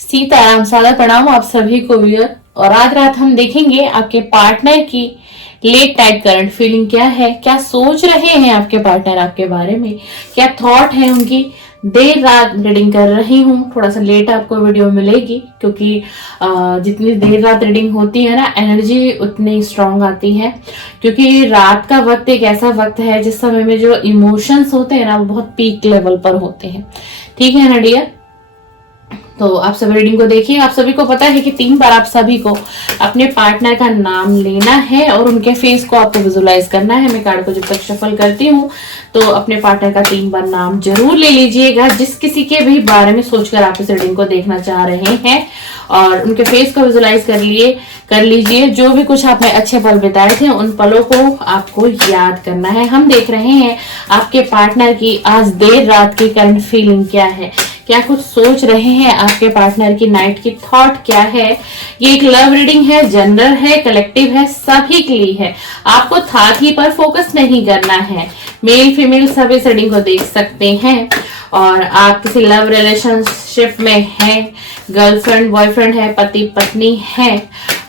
सीताराम सादर प्रणाम आप सभी को व्यूअर। और आज रात हम देखेंगे आपके पार्टनर की लेट नाइट करंट फीलिंग क्या है, क्या सोच रहे हैं आपके पार्टनर आपके बारे में, क्या थॉट है उनकी। देर रात रीडिंग कर रही हूँ, थोड़ा सा लेट आपको वीडियो मिलेगी क्योंकि जितनी देर रात रीडिंग होती है ना, एनर्जी उतनी स्ट्रांग आती है। क्योंकि रात का वक्त एक ऐसा वक्त है जिस समय में जो इमोशंस होते हैं ना, वो बहुत पीक लेवल पर होते हैं। ठीक है ना डियर? तो आप सभी रीडिंग को देखिए। आप सभी को पता है कि 3 बार आप सभी को अपने पार्टनर का नाम लेना है और उनके फेस को आपको विजुलाइज करना है। मैं कार्ड को जब तक शफल करती हूँ तो अपने पार्टनर का 3 बार नाम जरूर ले लीजिएगा, जिस किसी के भी बारे में सोचकर आप इस रीडिंग को देखना चाह रहे हैं, और उनके फेस को विजुलाइज कर लीजिए। जो भी कुछ आपने अच्छे पल बिताए थे उन पलों को आपको याद करना है। हम देख रहे हैं आपके पार्टनर की आज देर रात की करंट फीलिंग क्या है, क्या कुछ सोच रहे हैं आपके पार्टनर की, नाइट की थॉट क्या है। ये एक लव रीडिंग है, जनरल है, कलेक्टिव है, सभी के लिए है। आपको साथी पर फोकस नहीं करना है, मेल फीमेल सभी इस रीडिंग को देख सकते हैं। और आप किसी लव रिलेशनशिप में हैं, गर्लफ्रेंड बॉयफ्रेंड है, पति पत्नी है,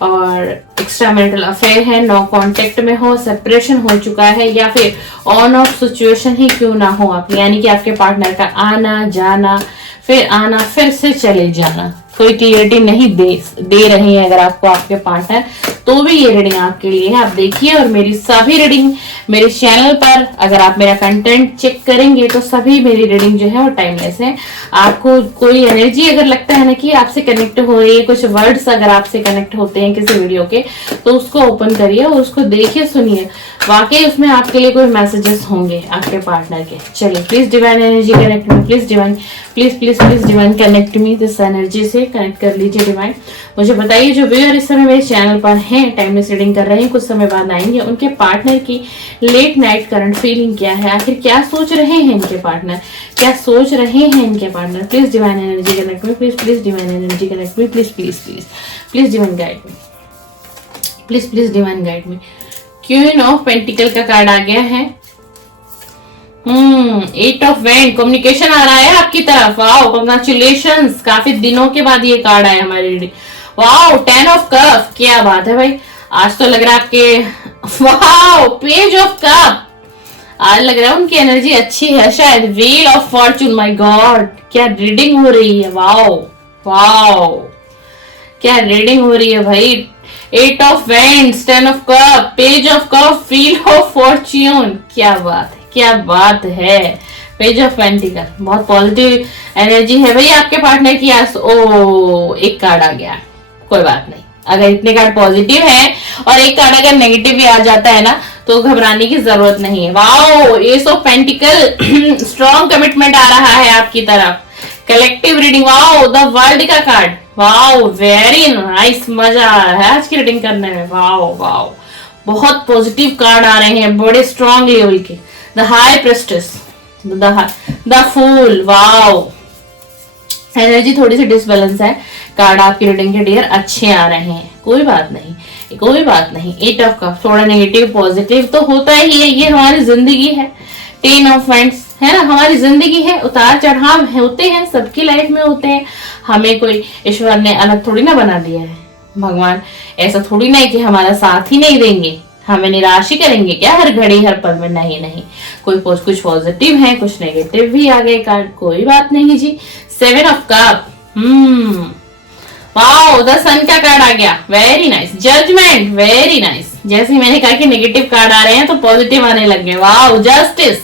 और एक्स्ट्रा मैरिटल अफेयर है, नो कांटेक्ट में हो, सेपरेशन हो चुका है, या फिर ऑन ऑफ सिचुएशन ही क्यों ना हो आप, यानी कि आपके पार्टनर का आना जाना, फिर आना फिर से चले जाना, कोई क्लियरिटी नहीं दे रहे हैं अगर आपको आपके पार्टनर, तो भी ये रीडिंग आपके लिए है। आप देखिए। और मेरी सभी रीडिंग मेरे चैनल पर अगर आप मेरा कंटेंट चेक करेंगे तो सभी मेरी रीडिंग जो है वो टाइमलेस है। आपको कोई एनर्जी अगर लगता है ना कि आपसे कनेक्ट हो रही है, कुछ वर्ड्स अगर आपसे कनेक्ट होते हैं किसी वीडियो के, तो उसको ओपन करिए और उसको देखिए, सुनिए, वाकई उसमें आपके लिए कोई मैसेजेस होंगे आपके पार्टनर के। चलिए please divine energy connect me, please divine, please please please divine connect me this energy से कनेक्ट कर लीजिए डिवाइन। मुझे बताइए जो व्यूअर इस समय मेरे चैनल पर हैं, टाइमलेस रीडिंग कर रहे हैं, कुछ समय बाद आएंगे, उनके पार्टनर की लेट नाइट करंट फीलिंग क्या है, आखिर क्या सोच रहे हैं इनके पार्टनर, क्या सोच रहे हैं इनके partner. Please divine energy connect me, please please divine energy connect me, please please please please divine guide me, please please divine guide me. Queen of pentacle का कार्ड आ गया है। 8 ऑफ वैंड, कम्युनिकेशन आ रहा है आपकी तरफ। Wow, congratulations, काफी दिनों के बाद ये कार्ड आया हमारे लिए। वाओ, 10 ऑफ कप, क्या बात है भाई। आज तो लग रहा है आपके, वाओ, पेज ऑफ कप, आज लग रहा है उनकी एनर्जी अच्छी है शायद। Wheel of Fortune, my God, क्या रीडिंग हो रही है। वाओ वाओ, क्या रीडिंग हो रही है भाई। 8 of wands, 10 of cup, page of cup, wheel of Fortune, क्या बात है, क्या बात है। पेज ऑफ पेंटिकल, बहुत पॉजिटिव एनर्जी है भाई आपके पार्टनर की आज। ओ, एक कार्ड आ गया, कोई बात नहीं। अगर इतने कार्ड पॉजिटिव है और एक कार्ड अगर नेगेटिव भी आ जाता है ना, तो घबराने की जरूरत नहीं है। Wow, ace of pentacles, strong commitment आ रहा है आपकी तरफ। Collective reading, wow, the world का कार्ड, वाओ, वेरी नाइस, मजा आ रहा है आज की रीडिंग करने में। वाओ वाओ, बहुत पॉजिटिव कार्ड आ रहे हैं, बड़े स्ट्रॉन्ग लेवल के। The high priestess, the fool, wow, energy थोड़ी सी डिसबैलेंस है। कार्ड आपकी रीडिंग के डियर अच्छे आ रहे हैं, कोई बात नहीं, कोई बात नहीं। 8 ऑफ कप, थोड़ा नेगेटिव पॉजिटिव तो होता ही है, ये हमारी जिंदगी है। 10 ऑफ वैंड्स है ना, हमारी जिंदगी है, उतार चढ़ाव होते हैं, सबकी लाइफ में होते हैं। हमें कोई ईश्वर ने अलग थोड़ी ना बना दिया है, भगवान ऐसा थोड़ी ना है कि हमारा साथ ही नहीं देंगे, हमें निराश ही करेंगे क्या हर घड़ी हर पल में। नहीं नहीं, कुछ पॉजिटिव है, कुछ नेगेटिव भी आ गए कार्ड, कोई बात नहीं जी। 7 of cup, wow, the sun का कार्ड आ गया, very nice. Judgement, very nice. जैसे मैंने कहा कि नेगेटिव कार्ड आ रहे हैं तो पॉजिटिव आने लग गए। Wow, justice,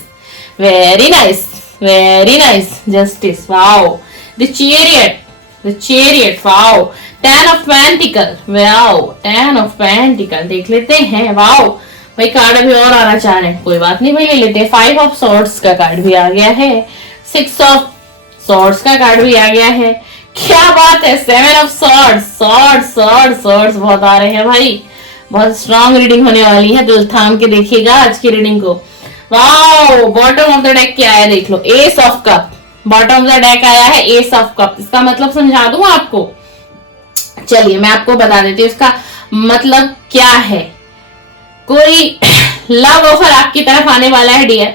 very nice, very nice, justice. Wow, the chariot, wow, 10 of pentacle, wow, 10 of pentacle, देख लेते हैं। वाओ भाई, कार्ड अभी और आना चाह रहे हैं, कोई बात नहीं भाई, ले लेते हैं। 5 ऑफ सॉर्ड्स का कार्ड भी आ गया है, 6 ऑफ सॉर्ड्स का कार्ड भी आ गया है, क्या बात है। 7 ऑफ सॉर्ड्स बहुत आ रहे हैं भाई, बहुत स्ट्रॉन्ग रीडिंग होने वाली है, दिल थाम के देखिएगा आज की रीडिंग को। Wow, bottom of the deck क्या आया देख लो, ace of cup, bottom of the deck आया है एस ऑफ कप। इसका मतलब समझा दूं आपको, चलिए मैं आपको बता देती हूँ इसका मतलब क्या है। कोई लव ऑफर आपकी तरफ आने वाला है डियर,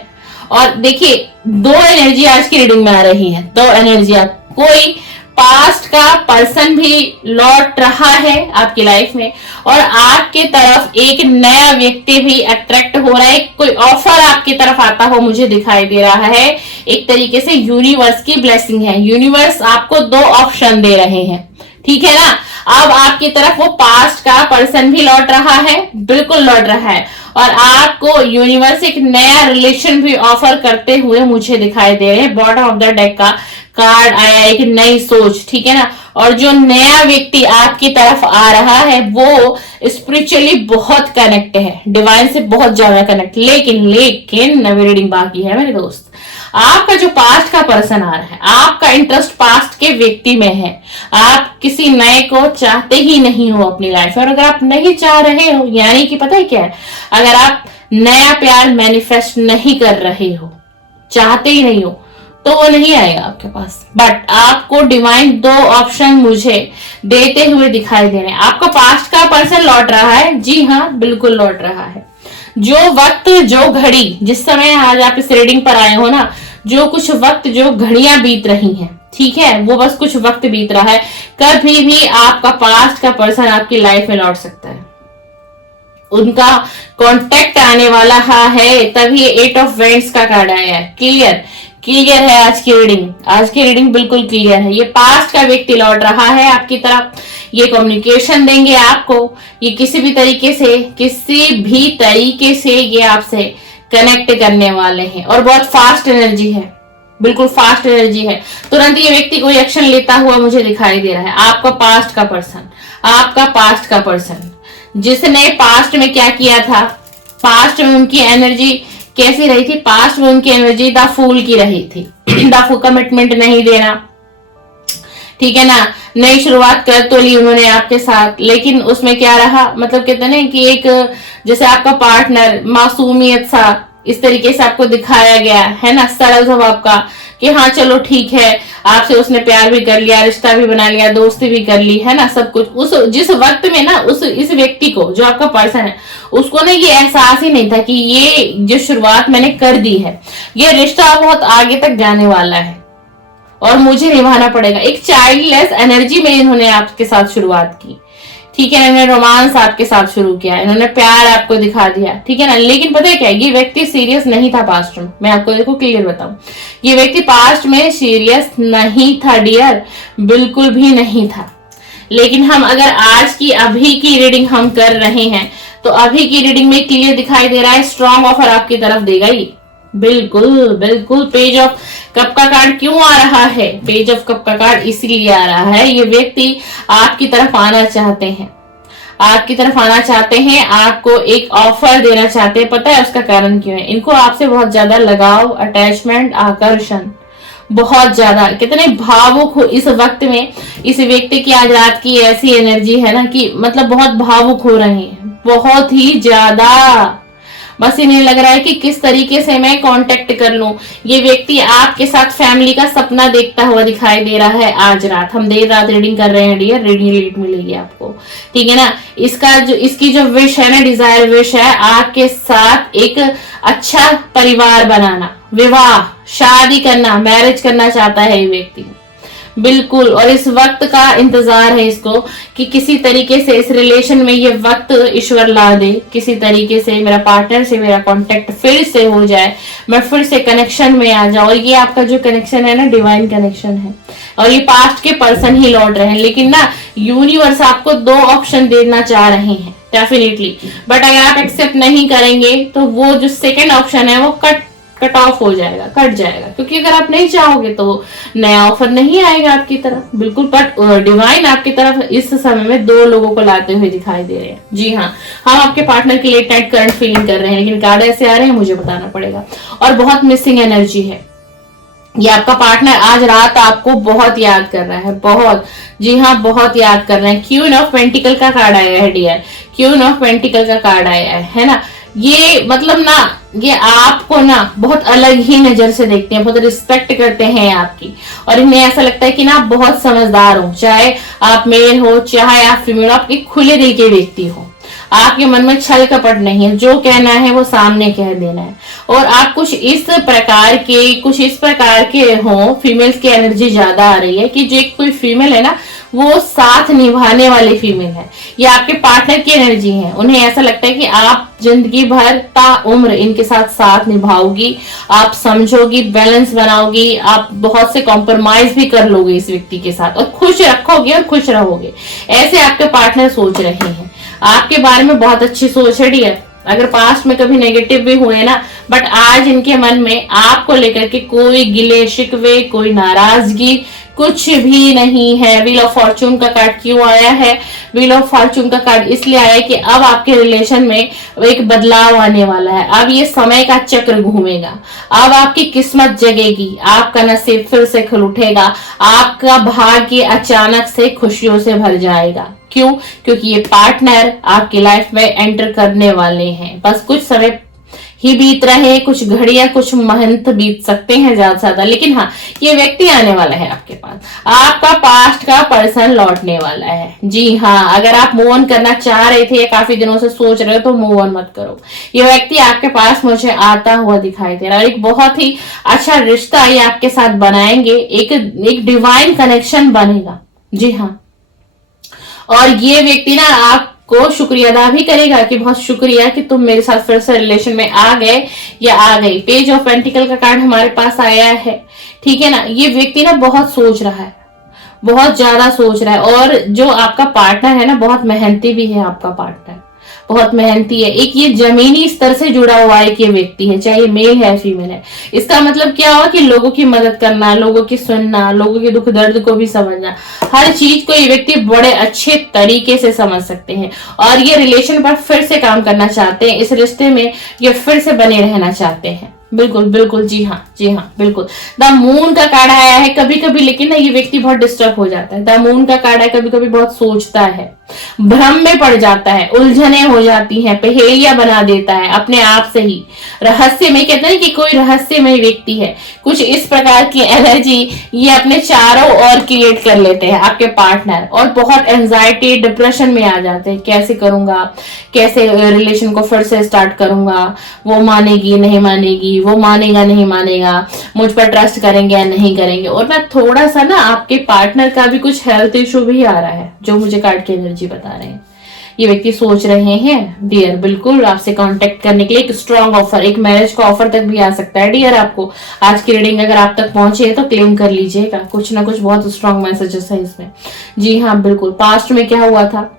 और देखिए 2 एनर्जी आज की रीडिंग में आ रही है, 2 एनर्जी। कोई पास्ट का पर्सन भी लौट रहा है आपकी लाइफ में, और आपके तरफ एक नया व्यक्ति भी अट्रैक्ट हो रहा है। कोई ऑफर आपकी तरफ आता हो मुझे दिखाई दे रहा है। एक तरीके से यूनिवर्स की ब्लेसिंग है, यूनिवर्स आपको 2 ऑप्शन दे रहे हैं, ठीक है ना। अब आपकी तरफ वो पास्ट का पर्सन भी लौट रहा है, बिल्कुल लौट रहा है, और आपको यूनिवर्स एक नया रिलेशन भी ऑफर करते हुए मुझे दिखाई दे रहे हैं। बॉटम ऑफ द डेक का कार्ड आया, एक नई सोच, ठीक है ना। और जो नया व्यक्ति आपकी तरफ आ रहा है वो स्पिरिचुअली बहुत कनेक्ट है, डिवाइन से बहुत ज्यादा कनेक्ट। लेकिन नवी रीडिंग बाकी है मेरे दोस्त। आपका जो पास्ट का पर्सन आ रहा है, आपका इंटरेस्ट पास्ट के व्यक्ति में है। आप किसी नए को चाहते ही नहीं हो अपनी लाइफ में, और अगर आप नहीं चाह रहे हो यानी कि पता है क्या है, अगर आप नया प्यार मैनिफेस्ट नहीं कर रहे हो, चाहते ही नहीं हो, तो वो नहीं आएगा आपके पास। बट आपको डिवाइन 2 ऑप्शन मुझे देते हुए दिखाई दे रहे हैं। आपका पास्ट का पर्सन लौट रहा है, जी हाँ बिल्कुल लौट रहा है। जो वक्त, जो घड़ी, जिस समय आज आप इस रीडिंग पर आए हो ना, जो कुछ वक्त, जो घड़ियां बीत रही हैं, ठीक है, वो बस कुछ वक्त बीत रहा है। कभी भी आपका पास्ट का पर्सन आपकी लाइफ में लौट सकता है, उनका कांटेक्ट आने वाला है। तभी 8 ऑफ वेंट्स का कार्ड आया है। क्लियर है आज की रीडिंग, आज की रीडिंग बिल्कुल क्लियर है। ये पास्ट का व्यक्ति लौट रहा है आपकी तरफ, ये कम्युनिकेशन देंगे आपको, ये किसी भी तरीके से ये आपसे कनेक्ट करने वाले हैं, और बहुत फास्ट एनर्जी है, बिल्कुल फास्ट एनर्जी है। तुरंत ये व्यक्ति कोई एक्शन लेता हुआ मुझे दिखाई दे रहा है। आपका पास्ट का पर्सन जिसने पास्ट में क्या किया था, पास्ट में उनकी एनर्जी कैसी रही थी, पास्ट में उनकी एनर्जी द फूल की रही थी। द फूल, कमिटमेंट नहीं देना, ठीक है ना। नई शुरुआत कर तो ली उन्होंने आपके साथ, लेकिन उसमें क्या रहा, मतलब कहते हैं कि एक जैसे आपका पार्टनर मासूमियत सा इस तरीके से आपको दिखाया गया है ना, सरल स्वभाव का, कि हाँ चलो ठीक है, आपसे उसने प्यार भी कर लिया, रिश्ता भी बना लिया, दोस्ती भी कर ली, है ना, सब कुछ। उस जिस वक्त में ना इस व्यक्ति को, जो आपका पर्सन है, उसको ना ये एहसास ही नहीं था कि ये जो शुरुआत मैंने कर दी है, ये रिश्ता बहुत आगे तक जाने वाला है और मुझे निभाना पड़ेगा। एक चाइल्डलेस एनर्जी में इन्होंने आपके साथ शुरुआत की, ठीक है ना। इन्होंने रोमांस आपके साथ शुरू किया, इन्होंने प्यार आपको दिखा दिया, ठीक है ना। लेकिन पता है क्या, ये व्यक्ति सीरियस नहीं था पास्ट में। मैं आपको देखो क्लियर बताऊं, ये व्यक्ति पास्ट में सीरियस नहीं था डियर, बिल्कुल भी नहीं था। लेकिन हम अगर आज की अभी की रीडिंग हम कर रहे हैं, तो अभी की रीडिंग में क्लियर दिखाई दे रहा है स्ट्रॉन्ग ऑफर आपकी तरफ देगा ये, बिल्कुल। पेज ऑफ कप का कार्ड क्यों आ रहा है, पेज ऑफ कप का कार्ड इसीलिए आ रहा है, ये व्यक्ति आपकी तरफ आना चाहते हैं, आपको एक ऑफर देना चाहते हैं। पता है उसका कारण क्यों है, इनको आपसे बहुत ज्यादा लगाव, अटैचमेंट, आकर्षण, बहुत ज्यादा, कितने भावुक हो इस वक्त में। इस व्यक्ति की आज रात की ऐसी एनर्जी है ना कि मतलब बहुत भावुक हो रहे हैं, बहुत ही ज्यादा। बस इन्हें लग रहा है कि किस तरीके से मैं कांटेक्ट कर लूं। ये व्यक्ति आपके साथ फैमिली का सपना देखता हुआ दिखाई दे रहा है आज रात। हम देर रात रीडिंग कर रहे हैं डियर, रीडिंग लेट मिलेगी आपको, ठीक है ना। इसकी जो विश है ना, डिजायर विश है, आपके साथ एक अच्छा परिवार बनाना, विवाह, शादी करना, मैरिज करना चाहता है ये व्यक्ति, बिल्कुल। और इस वक्त का इंतजार है इसको कि किसी तरीके से इस रिलेशन में ये वक्त ईश्वर ला दे, किसी तरीके से मेरा पार्टनर से मेरा कांटेक्ट फिर से हो जाए, मैं फिर से कनेक्शन में आ जाऊं। और ये आपका जो कनेक्शन है ना, डिवाइन कनेक्शन है, और ये पास्ट के पर्सन ही लौट रहे हैं। लेकिन ना यूनिवर्स आपको 2 ऑप्शन देना चाह रहे हैं डेफिनेटली, बट अगर आप एक्सेप्ट नहीं करेंगे तो वो जो सेकेंड ऑप्शन है वो कट ऑफ हो जाएगा, कट जाएगा, क्योंकि अगर आप नहीं चाहोगे तो नया ऑफर नहीं आएगा आपकी तरफ, बिल्कुल। बट डिवाइन आपकी तरफ इस समय में 2 लोगों को लाते हुए दिखाई दे रहे हैं। जी हाँ, हम आपके पार्टनर के लिए टाइट करंट फीलिंग कर रहे हैं, लेकिन कार्ड ऐसे आ रहे हैं, मुझे बताना पड़ेगा। और बहुत मिसिंग एनर्जी है, ये आपका पार्टनर आज रात आपको बहुत याद कर रहा है, बहुत, जी हाँ बहुत याद कर रहे हैं। क्वीन ऑफ पेंटिकल का कार्ड आया है डियर, क्वीन ऑफ पेंटिकल का कार्ड आया है ना। ये मतलब ना, ये आपको ना बहुत अलग ही नजर से देखते हैं, बहुत रिस्पेक्ट करते हैं आपकी, और इन्हें ऐसा लगता है कि ना आप बहुत समझदार हो, चाहे आप मेल हो चाहे आप फीमेल हो, आप एक खुले दिल के व्यक्ति हो, आपके मन में छल कपट नहीं है, जो कहना है वो सामने कह देना है। और आप कुछ इस प्रकार के हो, फीमेल्स की एनर्जी ज्यादा आ रही है कि जो कोई फीमेल है ना, वो साथ निभाने वाली फीमेल है, ये आपके पार्टनर की एनर्जी है। उन्हें ऐसा लगता है कि आप जिंदगी भर ता उम्र इनके साथ साथ निभाओगी, आप समझोगी, बैलेंस बनाओगी, आप बहुत से कॉम्प्रोमाइज भी कर लोगे इस व्यक्ति के साथ और खुश रखोगे और खुश रहोगे। ऐसे आपके पार्टनर सोच रहे हैं, आपके बारे में बहुत अच्छी सोच है डियर। अगर पास्ट में कभी नेगेटिव भी हुए ना, बट आज इनके मन में आपको लेकर के कोई गिले शिकवे, कोई नाराजगी कुछ भी नहीं है। व्हील ऑफ फॉर्चून का कार्ड क्यों आया है? व्हील ऑफ फॉर्चून का कार्ड इसलिए आया है कि अब आपके रिलेशन में एक बदलाव आने वाला है। अब ये समय का चक्र घूमेगा, अब आपकी किस्मत जगेगी, आपका नसीब फिर से खुल उठेगा, आपका भाग्य अचानक से खुशियों से भर जाएगा। क्यों? क्योंकि ये पार्टनर आपकी लाइफ में एंटर करने वाले हैं। बस कुछ समय ही बीत रहे, कुछ घड़ियां, कुछ मंथ बीत सकते हैं ज्यादा से ज्यादा, लेकिन हाँ, ये व्यक्ति आने वाला है आपके पास। आपका पास्ट का पर्सन लौटने वाला है। जी हाँ, अगर आप मूव ऑन करना चाह रहे थे या काफी दिनों से सोच रहे हो तो मूव ऑन मत करो। ये व्यक्ति आपके पास मुझे आता हुआ दिखाई दे रहा है। एक बहुत ही अच्छा रिश्ता ये आपके साथ बनाएंगे, एक डिवाइन कनेक्शन बनेगा। जी हाँ, और ये व्यक्ति ना आपको शुक्रिया अदा भी करेगा कि बहुत शुक्रिया कि तुम मेरे साथ फिर से रिलेशन में आ गए या आ गई। पेज ऑफ पेंटिकल का कार्ड हमारे पास आया है, ठीक है ना। ये व्यक्ति ना बहुत सोच रहा है, बहुत ज्यादा सोच रहा है, और जो आपका पार्टनर है ना, बहुत मेहनती भी है। आपका पार्टनर बहुत मेहनती है। एक ये जमीनी स्तर से जुड़ा हुआ एक ये व्यक्ति है, चाहे मेल है फीमेल है। इसका मतलब क्या हुआ कि लोगों की मदद करना, लोगों की सुनना, लोगों के दुख दर्द को भी समझना, हर चीज को ये व्यक्ति बड़े अच्छे तरीके से समझ सकते हैं। और ये रिलेशन पर फिर से काम करना चाहते हैं, इस रिश्ते में ये फिर से बने रहना चाहते हैं। बिल्कुल बिल्कुल, जी हाँ जी हाँ, बिल्कुल। द मून का कार्ड आया है। कभी कभी लेकिन ना ये व्यक्ति बहुत डिस्टर्ब हो जाता है। द मून का कार्ड है, कभी कभी बहुत सोचता है, भ्रम में पड़ जाता है, उलझने हो जाती हैं, पहेलियां बना देता है अपने आप से ही। रहस्यमय कहते हैं कि कोई रहस्यमय व्यक्ति है, कुछ इस प्रकार की एनर्जी ये अपने चारों ओर क्रिएट कर लेते हैं आपके पार्टनर, और बहुत एंजाइटी, डिप्रेशन में आ जाते हैं। कैसे करूंगा, कैसे रिलेशन को फिर से स्टार्ट करूंगा, वो मानेगी नहीं मानेगी, वो मानेगा नहीं मानेगा, मुझ पर ट्रस्ट करेंगे या नहीं करेंगे। और ना थोड़ा सा ना आपके पार्टनर का भी कुछ हेल्थ इशू भी आ रहा है, जो मुझे कार्ड की एनर्जी बता रहे हैं। ये व्यक्ति सोच रहे हैं डियर, बिल्कुल आपसे कांटेक्ट करने के लिए। एक स्ट्रॉन्ग ऑफर, एक मैरिज का ऑफर तक भी आ सकता है डियर आपको। आज की रीडिंग अगर आप तक पहुंचे है तो क्लेम कर लीजिएगा, कुछ ना कुछ बहुत स्ट्रॉन्ग मैसेजेस है इसमें। जी हाँ बिल्कुल। पास्ट में क्या हुआ था,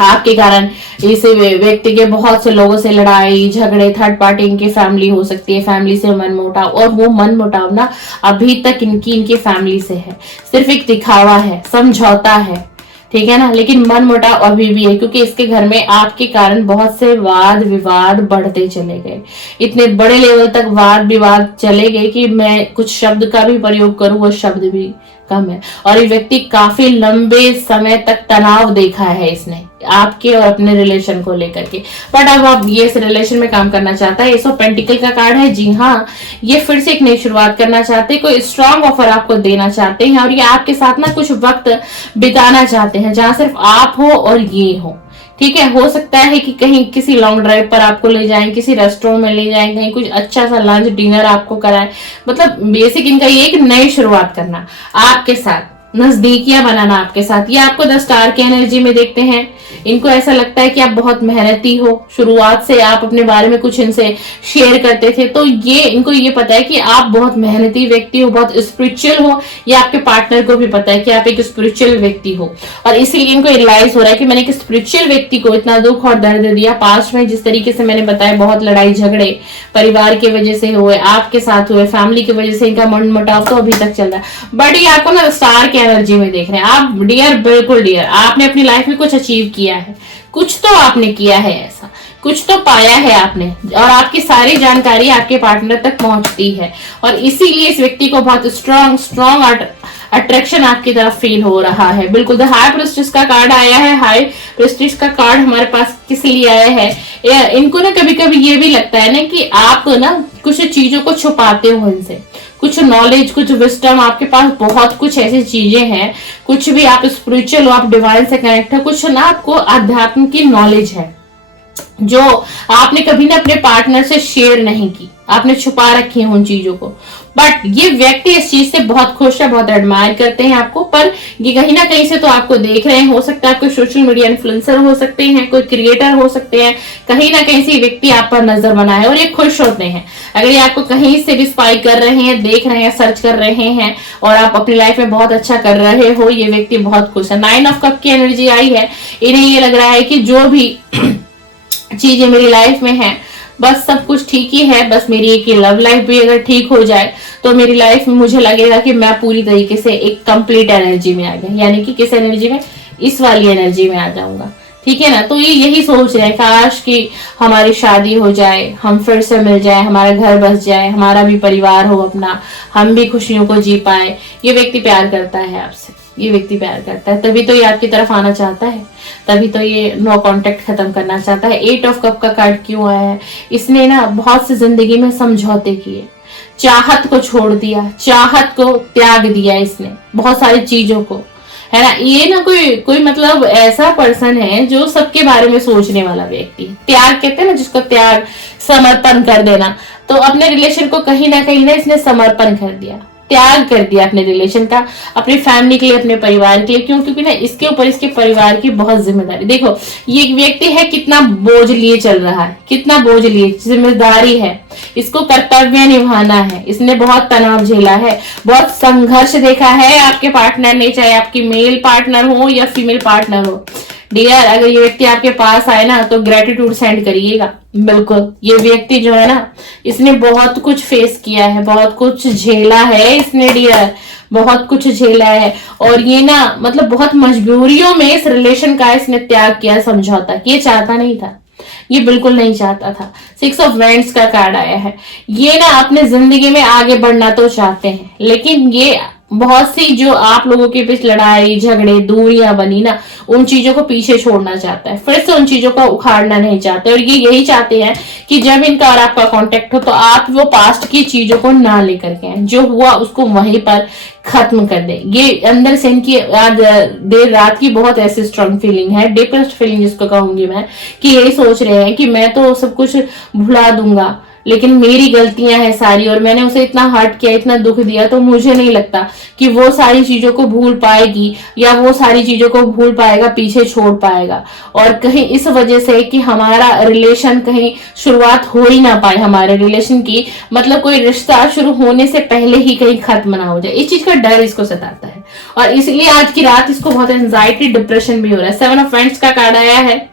आपके कारण इस व्यक्ति के बहुत से लोगों से लड़ाई झगड़े, थर्ड पार्टी इनकी फैमिली हो सकती है, फैमिली से मनमुटाव, और वो मनमुटाव ना अभी तक इनकी फैमिली से है। सिर्फ एक दिखावा है, समझौता है, ठीक है ना, लेकिन मनमुटाव अभी भी है, क्योंकि इसके घर में आपके कारण बहुत से वाद विवाद बढ़ते चले गए। इतने बड़े लेवल तक वाद विवाद चले गए कि मैं कुछ शब्द का भी प्रयोग करूं, वो शब्द भी कम है। और ये व्यक्ति काफी लंबे समय तक तनाव देखा है इसने आपके और अपने रिलेशन को लेकर के, बट अब ये इस रिलेशन में काम करना चाहता है। एस ऑफ पेंटिकल का कार्ड है। जी हाँ, ये फिर से एक नई शुरुआत करना चाहते हैं, कोई स्ट्रांग ऑफर आपको देना चाहते हैं, और ये आपके साथ ना कुछ वक्त बिताना चाहते हैं जहां सिर्फ आप हो और ये हो, ठीक है। हो सकता है कि कहीं किसी लॉन्ग ड्राइव पर आपको ले जाएं, किसी रेस्टोरेंट में ले जाएं, कहीं कुछ अच्छा सा लंच डिनर आपको कराएं। मतलब बेसिक इनका ये एक नई शुरुआत करना आपके साथ, नजदीकियां बनाना आपके साथ। ये आपको 10 स्टार की एनर्जी में देखते हैं। इनको ऐसा लगता है कि आप बहुत मेहनती हो, शुरुआत से आप अपने बारे में कुछ इनसे शेयर करते थे, तो ये इनको ये पता है कि आप बहुत मेहनती व्यक्ति हो, बहुत स्पिरिचुअल हो। ये आपके पार्टनर को भी पता है कि आप एक स्पिरिचुअल व्यक्ति हो, और इसीलिए इनको रियलाइज हो रहा है कि मैंने एक स्पिरिचुअल व्यक्ति को इतना दुख और दर्द दिया। पास्ट में जिस तरीके से मैंने बताया, बहुत लड़ाई झगड़े परिवार की वजह से हुए, आपके साथ हुए, फैमिली की वजह से इनका मनमुटाव तो अभी तक चल रहा है, बट ये आपको ना स्टार की एनर्जी में देख रहे हैं आप डियर। बिल्कुल डियर, आपने अपनी लाइफ में कुछ अचीव किया है, कुछ तो आपने किया है, ऐसा कुछ तो पाया है आपने, और आपकी सारी जानकारी आपके पार्टनर तक पहुंचती है, और इसीलिए इस व्यक्ति को बहुत स्ट्रॉन्ग अट्रैक्शन आपकी तरफ फील हो रहा है। बिल्कुल। द हाई प्रेस्टिज का कार्ड आया है। हाई प्रेस्टिज का कार्ड हमारे पास किस लिए आया है, इनको ना कभी कभी ये भी लगता है ना कि आप ना कुछ चीजों को छुपाते हो इनसे, कुछ नॉलेज, कुछ विस्डम, आपके पास बहुत कुछ ऐसी चीजें हैं, कुछ भी आप स्पिरिचुअल हो, आप डिवाइन से कनेक्ट हो, कुछ ना आपको अध्यात्म की नॉलेज है, जो आपने कभी ना अपने पार्टनर से शेयर नहीं की, आपने छुपा रखी है उन चीजों को। बट ये व्यक्ति इस चीज से बहुत खुश है, बहुत एडमायर करते हैं आपको, पर ये कहीं ना कहीं से तो आपको देख रहे हैं। हो सकता है कोई सोशल मीडिया इन्फ्लुएंसर हो सकते हैं, कोई क्रिएटर हो सकते हैं, कहीं ना कहीं से व्यक्ति आप पर नजर बनाए और ये खुश होते हैं। अगर ये आपको कहीं से भी स्पाई कर रहे हैं, देख रहे हैं, सर्च कर रहे हैं और आप अपनी लाइफ में बहुत अच्छा कर रहे हो, ये व्यक्ति बहुत खुश है। 9 ऑफ कप की एनर्जी आई है, इन्हें ये लग रहा है कि जो भी चीजें मेरी लाइफ में है बस सब कुछ ठीक ही है, बस मेरी एक लव लाइफ भी अगर ठीक हो जाए तो मेरी लाइफ में मुझे लगेगा कि मैं पूरी तरीके से एक कंप्लीट एनर्जी में आ गया, यानी कि किस एनर्जी में, इस वाली एनर्जी में आ जाऊंगा। ठीक है ना। तो ये यही सोच रहे हैं, काश कि हमारी शादी हो जाए, हम फिर से मिल जाए, हमारा घर बस जाए, हमारा भी परिवार हो अपना, हम भी खुशियों को जी पाए। ये व्यक्ति प्यार करता है आपसे, ये व्यक्ति प्यार करता है, तभी तो ये आपकी तरफ आना चाहता है, तभी तो ये नो कांटेक्ट खत्म करना चाहता है। 8 ऑफ कप का कार्ड क्यों आया है? इसने ना बहुत सी जिंदगी में समझौते किए, चाहत को छोड़ दिया, चाहत को त्याग दिया इसने, बहुत सारी चीजों को, है ना। ये ना कोई मतलब ऐसा पर्सन है जो सबके बारे में सोचने वाला व्यक्ति है। त्याग कहते हैं ना जिसको, त्याग, समर्पण कर देना। तो अपने रिलेशन को कहीं ना इसने समर्पण कर दिया, त्याग कर दिया अपने रिलेशन का, अपनी फैमिली के लिए, अपने परिवार के लिए। क्यों? क्योंकि ना इसके ऊपर इसके परिवार की बहुत जिम्मेदारी। देखो ये एक व्यक्ति है, कितना बोझ लिए चल रहा है, कितना बोझ लिए, जिम्मेदारी है, इसको कर्तव्य निभाना है, इसने बहुत तनाव झेला है, बहुत संघर्ष देखा है आपके पार्टनर ने, चाहे आपकी मेल पार्टनर हो या फीमेल पार्टनर हो। डियर, अगर ये व्यक्ति आपके पास आए ना तो ग्रेटिट्यूड सेंड करिएगा। बिल्कुल, ये व्यक्ति जो है ना, इसने बहुत कुछ फेस किया है, बहुत कुछ झेला है इसने डियर, बहुत कुछ झेला है। और ये ना मतलब बहुत मजबूरियों में इस रिलेशन का इसने त्याग किया, समझौता किया। ये चाहता नहीं था, ये बिल्कुल नहीं चाहता था। 6 ऑफ वैंड्स का कार्ड आया है। ये ना अपने जिंदगी में आगे बढ़ना तो चाहते हैं, लेकिन ये बहुत सी जो आप लोगों के बीच लड़ाई झगड़े दूरियां बनी ना, उन चीजों को पीछे छोड़ना चाहता है, फिर से उन चीजों को उखाड़ना नहीं चाहते। और ये यही चाहते हैं कि जब इनका और आपका कांटेक्ट हो तो आप वो पास्ट की चीजों को ना लेकर के आए, जो हुआ उसको वहीं पर खत्म कर दे। ये अंदर से इनकी आज देर रात की बहुत ऐसी स्ट्रांग फीलिंग है, डिप्रेस्ड फीलिंग जिसको कहूंगी मैं, कि यही सोच रहे हैं कि मैं तो सब कुछ भुला दूंगा, लेकिन मेरी गलतियां हैं सारी और मैंने उसे इतना हर्ट किया, इतना दुख दिया, तो मुझे नहीं लगता कि वो सारी चीजों को भूल पाएगी या वो सारी चीजों को भूल पाएगा, पीछे छोड़ पाएगा। और कहीं इस वजह से कि हमारा रिलेशन कहीं शुरुआत हो ही ना पाए, हमारे रिलेशन की मतलब कोई रिश्ता शुरू होने से पहले ही कहीं खत्म ना हो जाए, इस चीज का डर इसको सताता है। और इसलिए आज की रात इसको बहुत एंजाइटी, डिप्रेशन भी हो रहा है। 7 ऑफ वैंड्स का कार्ड आया है।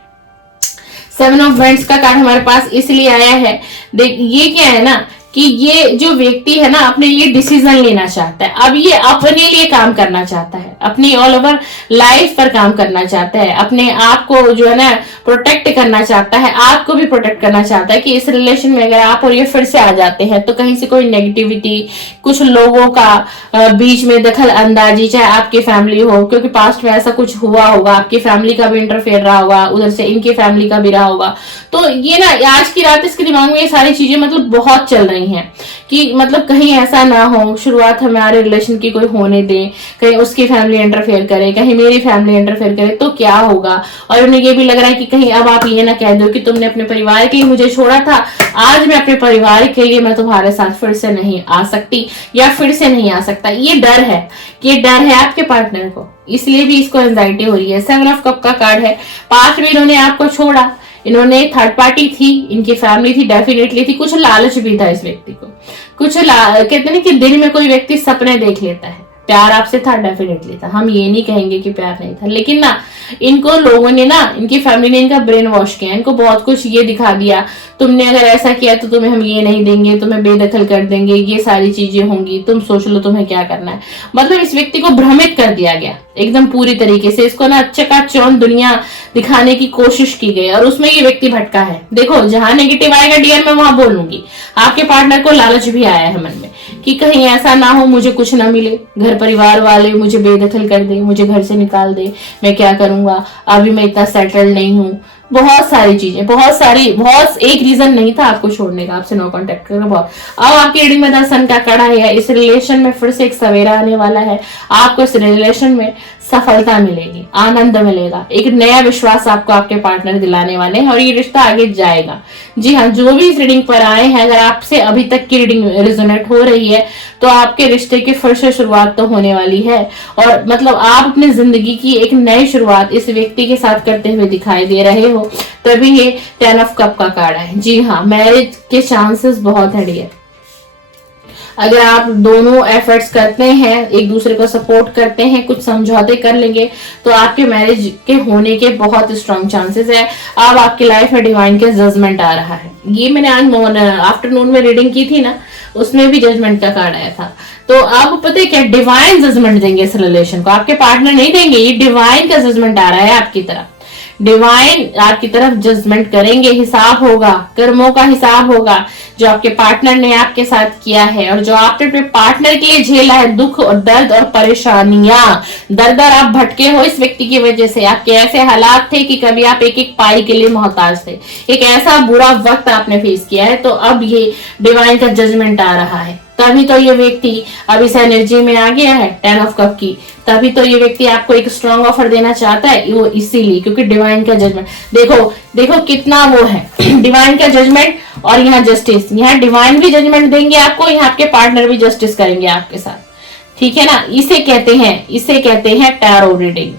7 ऑफ वैंड्स का कार्ड हमारे पास इसलिए आया है, देख ये क्या है ना कि ये जो व्यक्ति है ना अपने लिए डिसीजन लेना चाहता है। अब ये अपने लिए काम करना चाहता है, अपनी ऑल ओवर लाइफ पर काम करना चाहता है, अपने आप को जो है ना प्रोटेक्ट करना चाहता है, आपको भी प्रोटेक्ट करना चाहता है कि इस रिलेशन में अगर आप और ये फिर से आ जाते हैं तो कहीं से कोई नेगेटिविटी, कुछ लोगों का बीच में दखल अंदाजी, चाहे आपकी फैमिली हो, क्योंकि पास्ट में ऐसा कुछ हुआ होगा, आपकी फैमिली का भी इंटरफेयर रहा होगा, उधर से इनकी फैमिली का भी रहा होगा। तो ये ना आज की रात इसके दिमाग में ये सारी चीजें मतलब बहुत चल रही हैं कि मतलब कहीं ऐसा ना हो, शुरुआत हमारे रिलेशन की कोई होने दे, कहीं उसकी फैमिली इंटरफेयर करे, कहीं मेरी फैमिली इंटरफेयर करे तो क्या होगा। और उन्हें ये भी लग रहा है कि कहीं अब आप ये ना कह दो कि तुमने अपने परिवार के लिए मुझे छोड़ा था, आज मैं अपने परिवार के लिए मैं तुम्हारे साथ फिर से नहीं आ सकती या फिर से नहीं आ सकता। ये डर है, ये डर है आपके पार्टनर को, इसलिए भी इसको एंजाइटी हो रही है। 7 ऑफ कप का कार्ड है। पास्ट में इन्होंने आपको छोड़ा, इन्होंने थर्ड पार्टी थी, इनकी फैमिली थी, डेफिनेटली थी, कुछ लालच भी था इस व्यक्ति को, कुछ कहते हैं कि दिल में कोई व्यक्ति सपने देख लेता है। प्यार आपसे था, डेफिनेटली था, हम ये नहीं कहेंगे कि प्यार नहीं था, लेकिन ना इनको लोगों ने ना, इनकी फैमिली ने इनका ब्रेन वॉश किया, इनको बहुत कुछ ये दिखा दिया, तुमने अगर ऐसा किया तो तुम्हें हम ये नहीं देंगे, तुम्हें बेदखल कर देंगे, ये सारी चीजें होंगी, तुम सोच लो तुम्हें क्या करना है। मतलब इस व्यक्ति को भ्रमित कर दिया गया एकदम पूरी तरीके से, इसको ना चकाचौंध दुनिया दिखाने की कोशिश की गई और उसमें ये व्यक्ति भटका है। देखो जहां नेगेटिव आएगा डियर मैं वहां बोलूंगी। आपके पार्टनर को लालच भी आया है मन में कि कहीं ऐसा ना हो मुझे कुछ ना मिले, घर परिवार वाले मुझे बेदखल कर दे, मुझे घर से निकाल दे, मैं क्या करूंगा, अभी मैं इतना सेटल्ड नहीं हूँ, बहुत सारी चीजें, बहुत एक रीजन नहीं था आपको छोड़ने का, आपसे नो कांटेक्ट करना बहुत। अब आपकी रीडिंग में 10 सन का कड़ा है, इस रिलेशन में फिर से एक सवेरा आने वाला है, आपको इस रिलेशन में सफलता मिलेगी, आनंद मिलेगा, एक नया विश्वास आपको आपके पार्टनर दिलाने वाले हैं और ये रिश्ता आगे जाएगा। जी हाँ, जो भी इस रीडिंग पर आए हैं, अगर आपसे अभी तक की रीडिंग रिजोनेट हो रही है तो आपके रिश्ते की फिर से शुरुआत तो होने वाली है और मतलब आप अपनी जिंदगी की एक नई शुरुआत इस व्यक्ति के साथ करते हुए दिखाई दे रहे हो, तभी ये 10 ऑफ कप का कार्ड है। जी हाँ, मैरिज के चांसेस बहुत है डियर। अगर आप दोनों एफर्ट्स करते हैं, एक दूसरे को सपोर्ट करते हैं, कुछ समझौते कर लेंगे तो आपके मैरिज के होने के बहुत स्ट्रॉन्ग चांसेस है। अब आपकी लाइफ में डिवाइन का जजमेंट आ रहा है। ये मैंने आज आफ्टरनून में रीडिंग की थी ना, उसमें भी जजमेंट का कार्ड आया था। तो अब पता है क्या, डिवाइन जजमेंट देंगे इस रिलेशन को, आपके पार्टनर नहीं देंगे, ये डिवाइन का जजमेंट आ रहा है आपकी तरफ। डिवाइन आपकी तरफ जजमेंट करेंगे, हिसाब होगा, कर्मों का हिसाब होगा जो आपके पार्टनर ने आपके साथ किया है और जो आपने अपने पार्टनर के लिए झेला है, दुख और दर्द और परेशानियां। दर दर आप भटके हो इस व्यक्ति की वजह से, आपके ऐसे हालात थे कि कभी आप एक एक पाई के लिए मोहताज थे, एक ऐसा बुरा वक्त आपने फेस किया है। तो अब ये डिवाइन का जजमेंट आ रहा है, तभी तो ये व्यक्ति अब इस एनर्जी में आ गया है 10 ऑफ कप की। तभी तो ये व्यक्ति आपको एक स्ट्रॉन्ग ऑफर देना चाहता है, वो इसीलिए, क्योंकि डिवाइन का जजमेंट देखो, देखो कितना वो है डिवाइन का जजमेंट। और यहाँ जस्टिस, यहाँ डिवाइन भी जजमेंट देंगे आपको, यहाँ आपके पार्टनर भी जस्टिस करेंगे आपके साथ, ठीक है ना। इसे कहते हैं टैरो रीडिंग।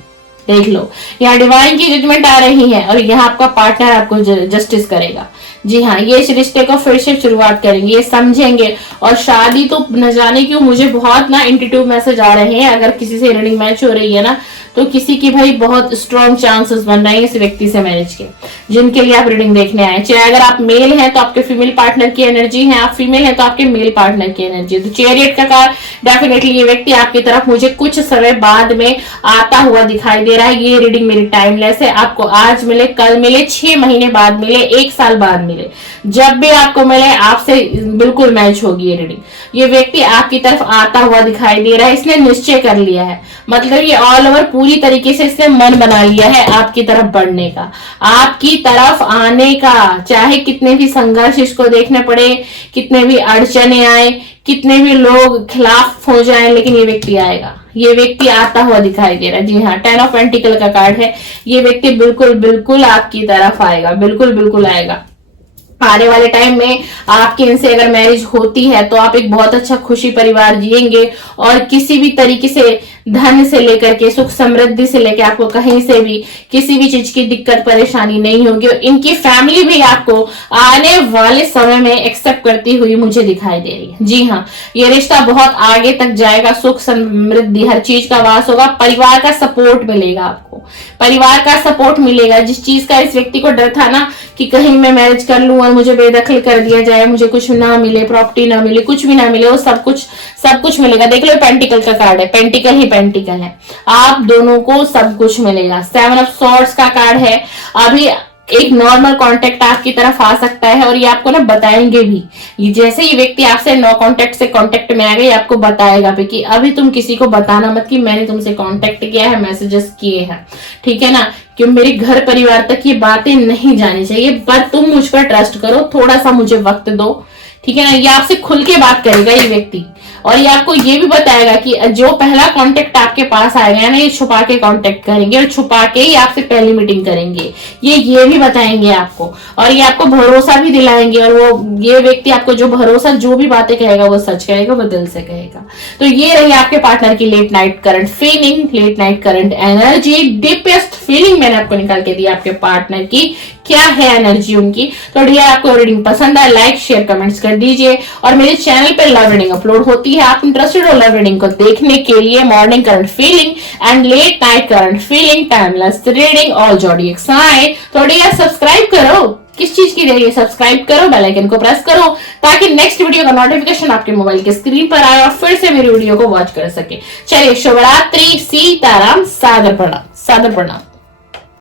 देख लो, यहाँ डिवाइन की जजमेंट आ रही है और यहाँ आपका पार्टनर आपको जस्टिस करेगा। जी हाँ, ये इस रिश्ते को फिर से शुरुआत करेंगे, ये समझेंगे। और शादी तो न जाने क्यों मुझे बहुत ना इंट्यूटिव मैसेज आ रहे हैं। अगर किसी से रीडिंग मैच हो रही है ना, तो किसी की भाई बहुत स्ट्रॉन्ग चांसेस बन रहे हैं इस व्यक्ति से मैरिज के, जिनके लिए आप रीडिंग देखने आए। चाहे अगर आप मेल हैं तो आपके फीमेल पार्टनर की एनर्जी है, आप फीमेल हैं तो आपके मेल पार्टनर की एनर्जी। तो चैरियट का कार्ड, डेफिनेटली ये व्यक्ति आपकी तरफ मुझे कुछ समय बाद में आता हुआ दिखाई दे रहा है। ये रीडिंग मेरी टाइमलेस है, आपको आज मिले, कल मिले, 6 महीने बाद मिले, 1 साल बाद मिले, जब भी आपको मिले आपसे बिल्कुल मैच होगी ये रीडिंग। ये व्यक्ति आपकी तरफ आता हुआ दिखाई दे रहा है, इसने निश्चय कर लिया है, मतलब ये ऑल ओवर पूरी तरीके से इसने मन बना लिया है आपकी तरफ बढ़ने का, आपकी तरफ आने का। चाहे कितने भी संघर्ष इसको देखने पड़े, कितने भी अड़चने आए, कितने भी लोग खिलाफ हो जाए, लेकिन ये व्यक्ति आएगा, ये व्यक्ति आता हुआ दिखाई दे रहा है। जी हाँ, 10 ऑफ पेंटिकल का कार्ड है। ये व्यक्ति बिल्कुल बिल्कुल आपकी तरफ आएगा, बिल्कुल बिल्कुल आएगा। आने वाले टाइम में आपके इनसे अगर मैरिज होती है तो आप एक बहुत अच्छा खुशी परिवार जिएंगे और किसी भी तरीके से धन से लेकर के सुख समृद्धि से लेकर आपको कहीं से भी किसी भी चीज की दिक्कत परेशानी नहीं होगी। और इनकी फैमिली भी आपको आने वाले समय में एक्सेप्ट करती हुई मुझे दिखाई दे रही है। जी हाँ, ये रिश्ता बहुत आगे तक जाएगा, सुख समृद्धि हर चीज का वास होगा, परिवार का सपोर्ट मिलेगा आपको, परिवार का सपोर्ट मिलेगा। जिस चीज का इस व्यक्ति को डर था ना कि कहीं मैं मैरिज कर लूं और मुझे बेदखल कर दिया जाए, मुझे कुछ ना मिले, प्रॉपर्टी ना मिले, कुछ भी ना मिले, वो सब कुछ मिलेगा। देख लो, पेंटिकल का कार्ड है, पेंटिकल ही पेंटिकल है, आप दोनों को सब कुछ मिलेगा। 7 ऑफ सॉर्ड्स का कार्ड है। अभी एक नॉर्मल कांटेक्ट आपकी तरफ आ सकता है और ये आपको ना बताएंगे भी, ये जैसे ये व्यक्ति आपसे नो कांटेक्ट से कांटेक्ट में आ गए, आपको बताएगा भी कि अभी तुम किसी को बताना मत कि मैंने तुमसे कांटेक्ट किया है, मैसेजेस किए हैं, ठीक है ना, कि मेरे घर परिवार तक ये बातें नहीं जानी चाहिए, पर तुम मुझ पर ट्रस्ट करो, थोड़ा सा मुझे वक्त दो, ठीक है ना। ये आपसे खुल के बात करेगा ये व्यक्ति, और ये आपको ये भी बताएगा कि जो पहला कांटेक्ट आपके पास आएगा ना, ये छुपा के कांटेक्ट करेंगे और छुपा के ही आपसे पहली मीटिंग करेंगे, ये भी बताएंगे आपको, और ये आपको भरोसा भी दिलाएंगे। और वो ये व्यक्ति आपको जो भरोसा, जो भी बातें कहेगा वो सच कहेगा, वो दिल से कहेगा। तो ये रही आपके पार्टनर की late night current feeling, late night current energy, deepest feeling मैंने आपको निकाल के दी आपके पार्टनर की, क्या है एनर्जी उनकी। तो डियर, आपको रीडिंग पसंद आए, लाइक शेयर कमेंट्स कर दीजिए। और मेरे चैनल पे लव रीडिंग अपलोड होती है, आप इंटरेस्टेड हो लव रीडिंग को देखने के लिए, morning current feeling and late night current feeling, timeless reading, all zodiac sign. तो डियर, सब्सक्राइब करो, किस चीज की देरी है, सब्सक्राइब करो, बेल आइकन को प्रेस करो ताकि नेक्स्ट वीडियो का नोटिफिकेशन आपके मोबाइल के स्क्रीन पर आए और फिर से मेरी वीडियो को वॉच कर सके। चलिए, शुभरात्रि, सीताराम, सादर प्रणाम, सादर प्रणाम।